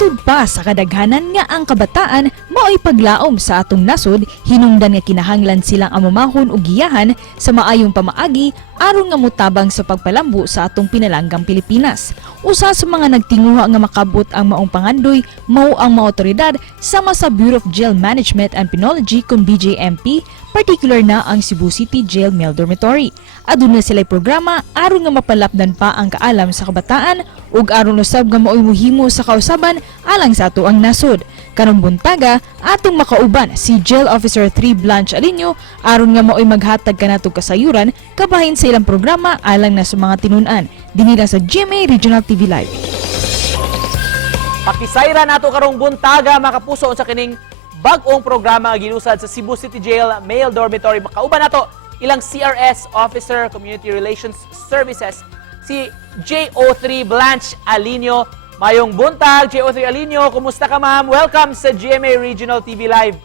Hangtod pa sa kadaghanan nga ang kabataan mao'y paglaom sa atong nasod, hinungdan nga kinahanglan silang amumahon og giyahan sa maayong pamaagi aron nga mutabang sa pagpalambo sa atong pinalanggang Pilipinas. Usa sa mga nagtinguha nga makabot ang maong pangandoy mao ang mga otoridad sama sa Bureau of Jail Management and Penology kung BJMP, particular na ang Cebu City Jail Male Dormitory. Aduna sila'y programa aron nga mapalapdan pa ang kaalam sa kabataan ug aron usab nga mao'y muhimo sa kausaban alang sa ato ang nasod. Karong buntaga, atong makauban si Jail Officer 3 Blanche Alinio aron nga mao'y maghatag kanatong kasayuran kabahin sa ilang programa alang na sa mga tinun-an. Dinila sa GMA Regional TV Live. Pakisayra nato karong buntaga mga kapuso sa kining bag-ong programa nga gilusad sa Cebu City Jail Male Dormitory. Makauban nato ilang CRS Officer Community Relations Services si JO3 Blanche Alinio. Mayong buntag, JO3 Alinio. Kumusta ka, ma'am? Welcome sa GMA Regional TV Live.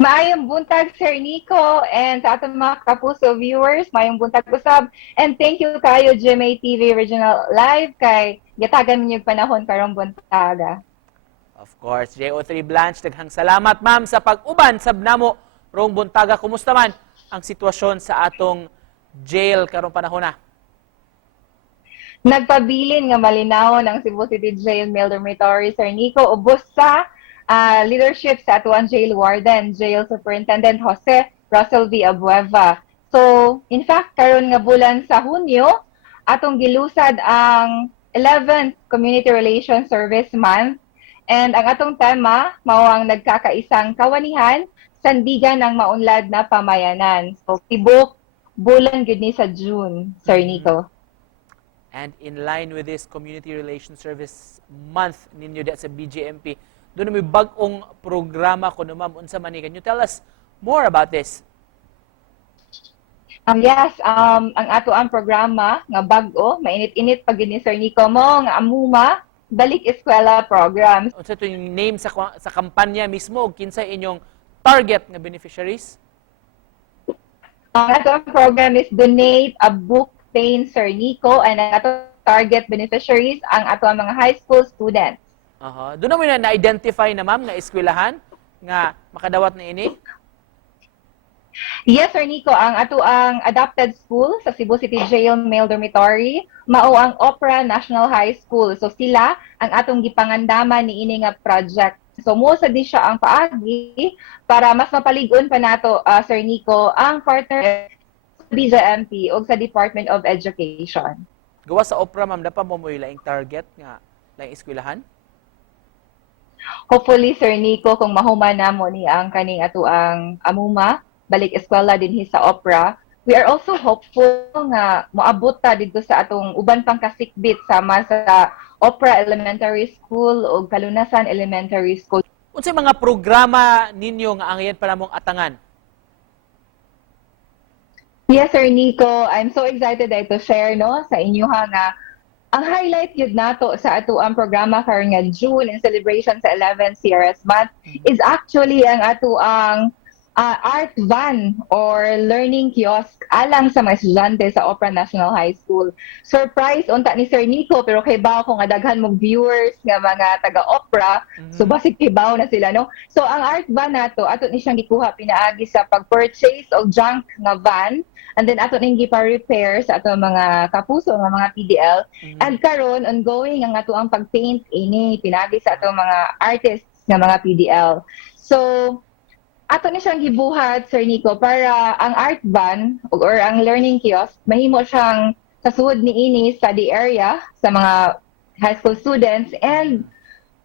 Maayong buntag, Sir Nico, and sa ating mga kapuso viewers, maayong buntag usab. And thank you kayo, GMA TV Regional Live, kay gatagan ninyo panahon karong buntaga. Of course, JO3 Blanche, daghang salamat, ma'am, sa pag-uban sab namo rong buntaga. Kumusta man ang sitwasyon sa atong jail karong panahon na? Nagpabilin nga malinaw ng Cebu City Jail Male Dormitory, Sir Nico, ubos sa leadership sa atuang jail warden, Jail Superintendent Jose Russell V. Abueva. So, in fact, karon nga bulan sa Hunyo, atong gilusad ang 11th Community Relations Service Month. And ang atong tema, mao ang nagkakaisang kawanihan, sandigan ng maunlad na pamayanan. So, tibok bulan gud ni sa June, Sir Nico. And in line with this Community Relations Service Month ninyo diya sa BJMP, doon may bag-ong programa ko no, ma'am. Unsa man ni? Can you tell us more about this? Yes, ang ato ang programa nga bag-o, mainit-init pag ni Sir Nico mo, nga amuma, balik eskwela program. Unsa to yung name sa kampanya mismo o kinsa inyong target nga beneficiaries? Ang ato ang program is Donate a Book Pain, Sir Nico, and ang ato target beneficiaries ang ato ang mga high school students. Doon naman na-identify na, ma'am, nga eskwelahan nga makadawat na ini? Yes, Sir Nico, ang ato ang adopted school sa Cebu City Jail Male Dormitory, mao ang Opera National High School. So sila ang atong gipangandaman ni ini nga project. So mo sa di siya ang paagi para mas mapalig-on pa nato, Sir Nico, ang partner BJMP o sa Department of Education. Gawa sa opera, ma'am, dapat mo mo laing target nga laing eskwelahan? Hopefully, Sir Nico, kung mahuman na mo ni ang kaning ato ang amuma, balik eskwela din sa opera, we are also hopeful nga moabot ta dito sa atong uban pang kasikbit sama sa Opera Elementary School o Kalunasan Elementary School. Unsay mga programa ninyo nga angyan pa namong atangan? Yes, Sir Nico, I'm so excited to share no sa inyo nga ang highlight yun nato sa ato ang programa karon nga June in celebration sa 11th CRS month is actually ang ato ang art van or learning kiosk alang sa mga estudyante sa Opera National High School. Surprise unta ni Sir Nico, pero kay bao kung daghan mong viewers nga mga taga-opera, so basig kay bao na sila, no? So ang art van nato ato ni siyang gikuha pinaagi sa pag-purchase og junk nga van, and then ato ning gipa-repair sa ato mga kapuso nga mga PDL. And karon ongoing ang ato ang pag-paint ini pinaagi sa ato mga artists nga mga PDL. So ato ni siyang gibuhat, Sir Nico, para ang art van or ang learning kiosk, mahimo siyang sa suod ni ini study area sa mga high school students, and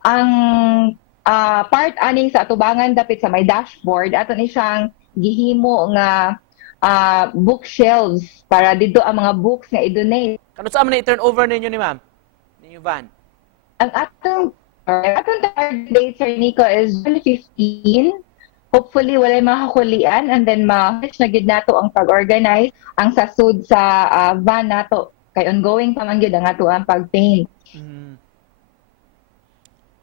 ang part aning sa atubangan dapit sa may dashboard, ato ni siyang gihimo nga bookshelves para dito ang mga books nga i-donate. Kano sa aman i-turn over ninyo ni ma'am? Ninyo van? Ang atong target date, Sir Nico, is June 15. Hopefully, walay makakulian, and then ma-finish na gid nato ang pag-organize ang sasud sa van nato. Kay ongoing pa man gid ang ato ang pag-paint.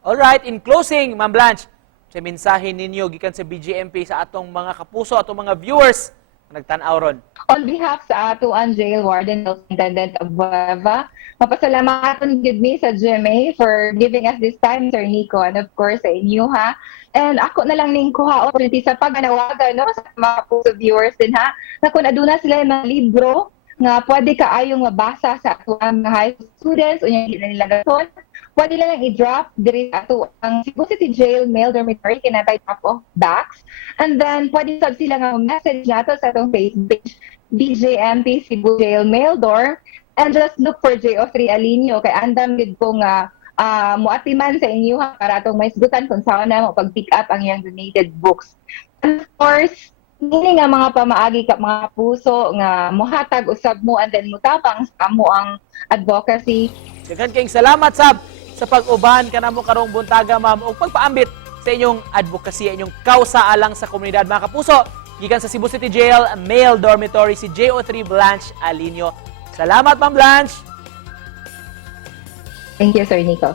Alright, in closing, Ma'am Blanche, sa mensahe ninyo gikan sa BJMP sa atong mga kapuso, atong mga viewers nagtan-aw ron. On behalf sa atuan jail warden Health Intendant Abueva, mapasalamatan gid mi sa GMA for giving us this time, Sir Nico, and of course sa inyo ha. And ako na lang ning kuha opportunity sa paganawagan no sa mga puso viewers din ha. Na kung aduna sila yung mga libro nga pwede kaayong mabasa sa atuang mga high school students o yung nila gaton, pwede lang i-drop diri sa ato ang Cebu City Jail Male Dormitory kinatay top of box. And then pwede sab sila nga message nato sa atong Facebook page BJMP Cebu Jail Male Dorm, and just look for JO3 Alinio kay andam gid ko nga muatiman sa inyo ha, para atong may sigutan kung saan na mo pag-pick up ang iyang donated books. And of course, hindi nga mga pamaagi ka mga puso nga muhatag usab mo and then mutabang sa amo ang advocacy. Daghan kayong salamat sab sa pag-uban kanamo karong buntaga ma'am ug pagpaambit sa inyong advocacy, inyong kausa alang sa komunidad mga kapuso. Gikan sa Cebu City Jail Male Dormitory si JO3 Blanche Alinio. Salamat Ma'am Blanche. Thank you, Sir Nico.